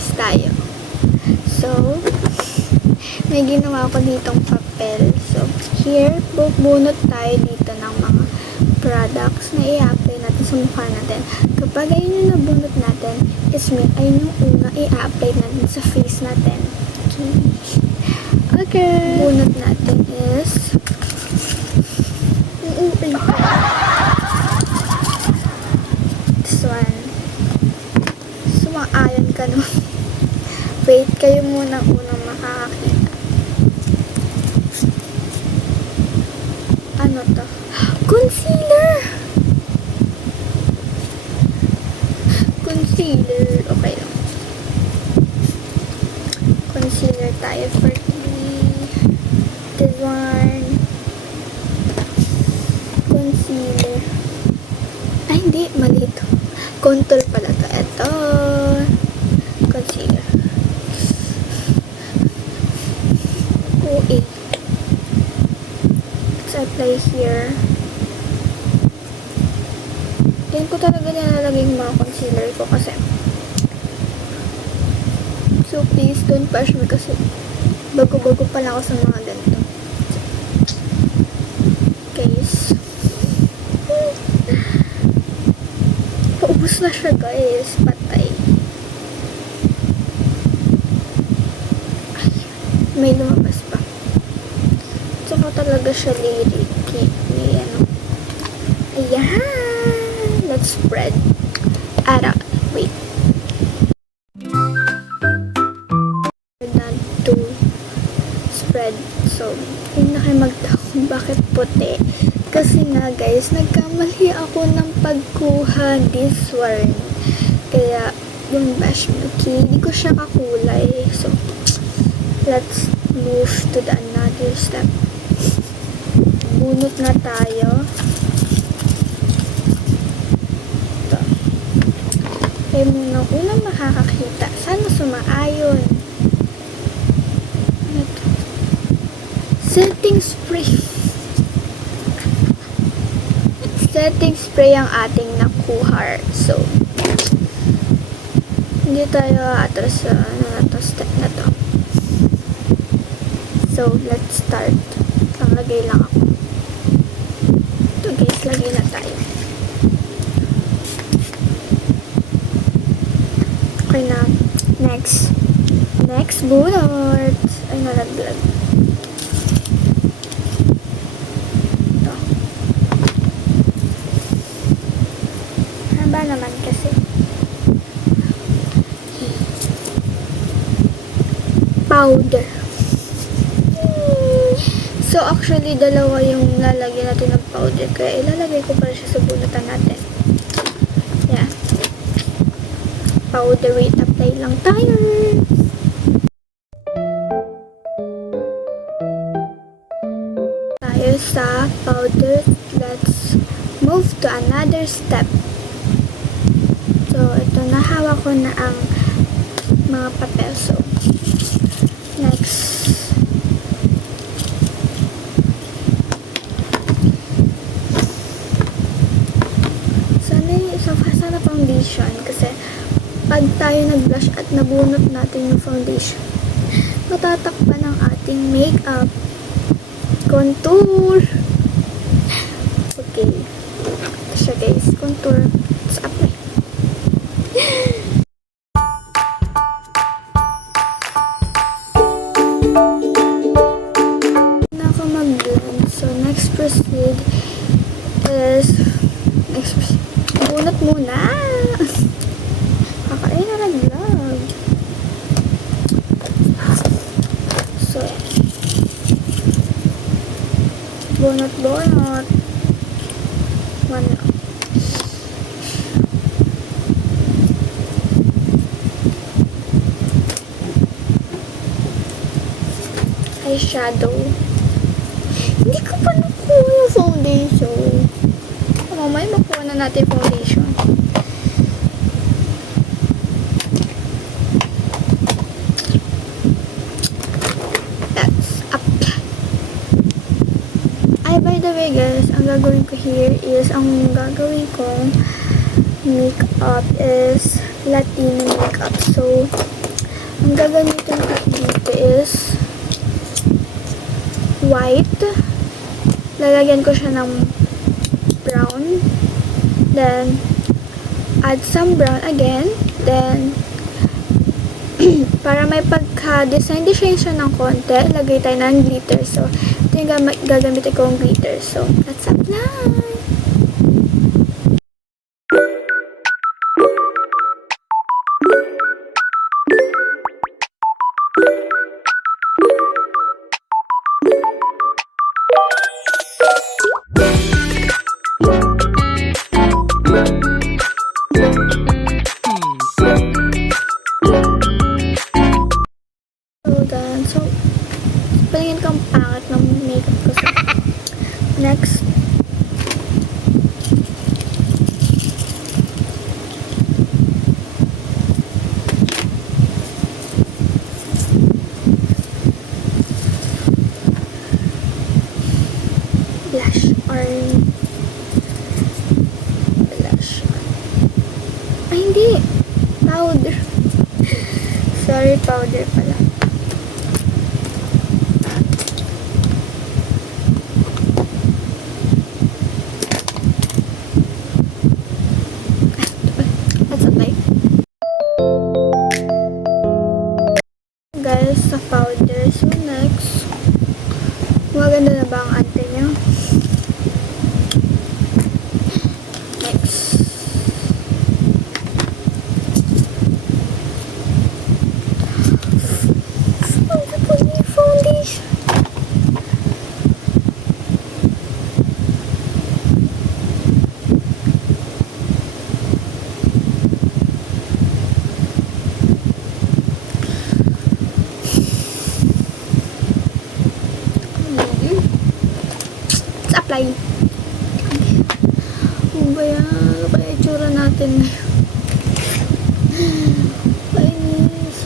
guys tayo. So, may ginawa ko ditong papel. So, here, bunot tayo dito ng mga products na i-apply natin sa mukha natin. Kapag ayun yung nabunot natin, ayun yung una i-apply natin sa face natin. Okay. Bunot natin is this one. Sumang-ayon ka no? Wait, kayo muna unang makakakita. Ano to? Concealer! Concealer. Okay lang. Concealer tayo for this one. Concealer. Ay, hindi. Mali ito. Contour pala to. Ito. Concealer. OA. Let's apply here. Yan ko talaga nilalagay yung mga concealer ko kasi. So, please don't bash me kasi bago-bago pa lang ako sa mga ganito. Guys. Paubos na siya, guys. Patay. Ay, may lumabas pa. Tsaka talaga siya liriki. Ano. Ayan. Let's spread. Wait. To spread. So, hindi na kayo magtaka kung bakit puti. Kasi nga guys, nagkamali ako ng pagkuha this one. Kaya, yung bashmaki, hindi ko siya kakulay. So, let's move to the another step. Bunot na tayo. Ito. Kaya muna unang makakakita. Sana sumaayon. Setting spray. Setting spray ang ating nakuha. So, hindi tayo atras sa step na to. So, let's start. Lagay lang ako. Ito guys, lagay na tayo. Okay na. Next bunot. Ay, nalaglag. Naman kasi powder. So actually dalawa yung lalagyan natin ng powder kaya ilalagay ko para siya sa bunutan natin. Yeah. Powder, wait, apply lang tayo. Tayo sa powder. Let's move to another step. So, ito, nahawak ko na ang mga papel. So, next. Sana foundation. Kasi, pag tayo nag-blush at nabunot natin yung foundation, matatakpan ang ating makeup. Contour. Okay. Ito siya guys. Contour. Let's apply. Na ako mag-blend. So, next proceed is bunot muna. Kakain na nag-vlog. So, bunot. One lang. Eyeshadow. Hindi ko pa nakuha yung foundation. Mamaya makuha na natin foundation. That's up. Ay, by the way guys, ang gagawin ko here is, ang gagawin kong makeup is Latino makeup. So, Ang gagamitin ko dito is white. Lalagyan ko siya ng brown. Then, add some brown again. Then, para may pagka-design din siya ng konti, lagay tayo ng glitter. So, ito yung gagamitin kong glitter. So, let's apply! So, palingin kang pangit ng makeup ko. So, next, blush or blush. Ay, hindi. Powder. Sorry, powder pala. Guys, sa powder. So, next, maganda na ba ang ante niya? Next. Ang ganda niya foundation. Apply. Ano ba yan? Ano kaya itsura natin ngayon? Painis.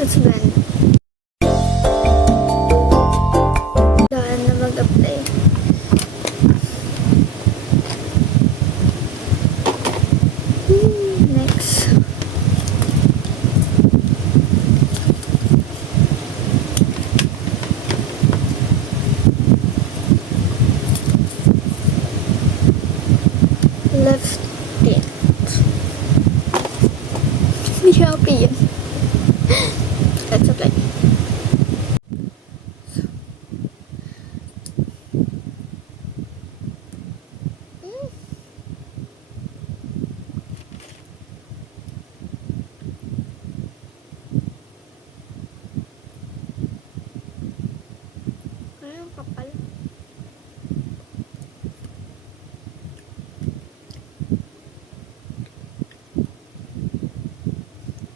Let's blend. Dahan na mag-apply. Next. Left tint. Hindi siya okay yun. Let's apply. Ayun, kapal.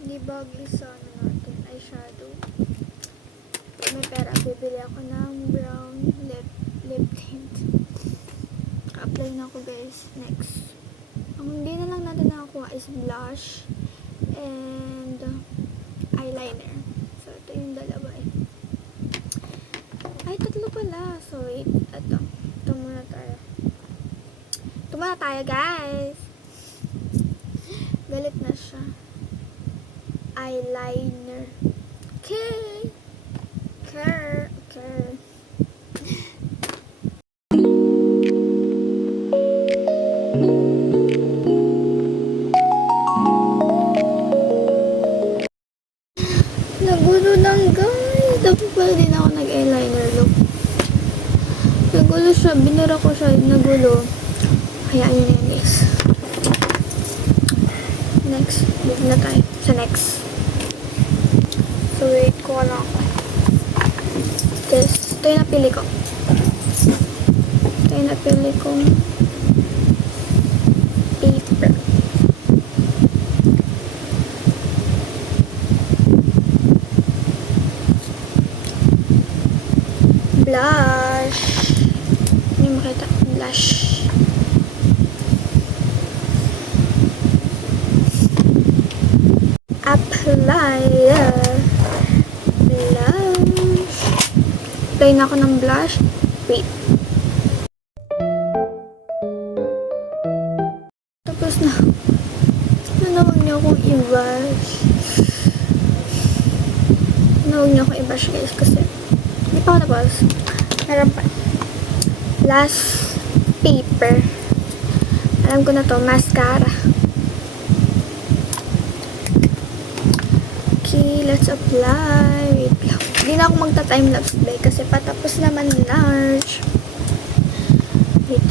Hindi bagay sa ano natin, eyeshadow. Pag may pera, bibili ako ng brown lip tint. Apply na ako, guys. Next. Ang hindi na lang natin nakakuha is blush and eyeliner. So, ito yung dalawa eh. Ay, tatlo pala. So, wait. Ito muna tayo. Ito muna tayo, guys. Galit na siya. Eyeliner. Okay. Okay. Nagulo lang, guys. Dapat pala din ako nag-eyeliner look. Nagulo siya. Binura ko siya. Nagulo. Hayaan nyo na yan, guys. Next. Move na tayo sa next. So, wait ko lang ako. Ito yung napili ko. Ito yung napili kong paper. Blush. Hindi makita. Blush. Apply. Blush. mag-apply na ako ng blush. Wait. Tapos na. Huwag niyo akong i-brush. Huwag niyo akong i-brush guys kasi hindi pa ako tapos. Meron pa. Last paper. Alam ko na to, mascara. Okay, let's apply. Wait lang. Hindi na ako magta-timelapse today kasi patapos naman large. Wait.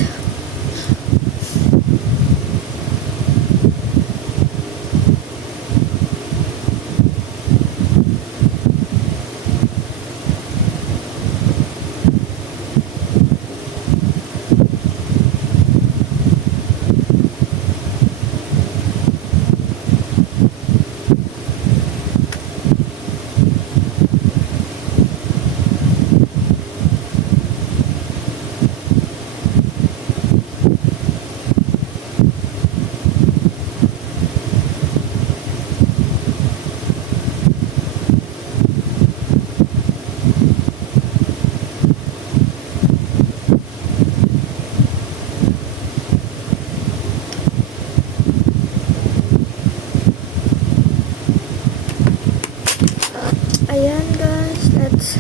Ayan guys, let's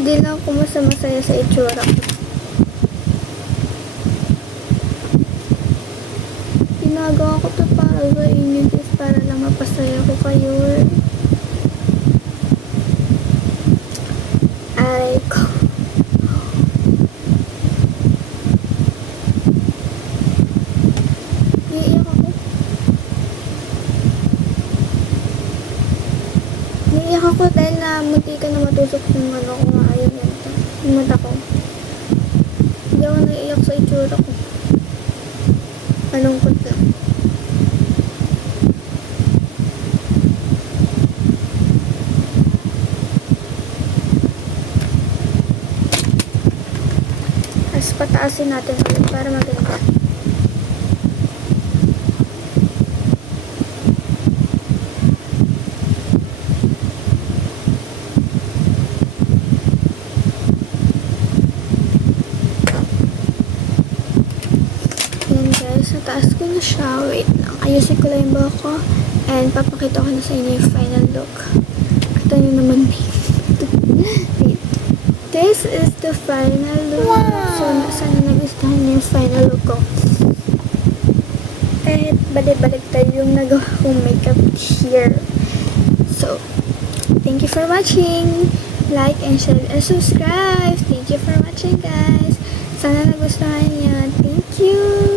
hindi lang ako masaya sa itsura ko. Ginagawa ko to para sa inyo guys, para lang mapasaya ko kayo. Ay ko. Naiiyak ako dahil na munti ka na matusok yung ano ko nga. Ayun yan. Yung mata ko. Hindi ako naiiyak sa itsura ko. Malungkot lang. Tapos pataasin natin ulit para maganda. Sa taas ko na siya. Wait lang. Ayusin ko lang yung buhok ko. And papakita ko na sa inyo yung final look. Kita nyo naman. Wait. This is the final look. Wow. So, sana nagustuhan niyo yung final look ko. Kahit balik-balik tayo yung nagawa kong makeup here. So, thank you for watching. Like and share and subscribe. Thank you for watching guys. Sana nagustuhan niyo. Thank you.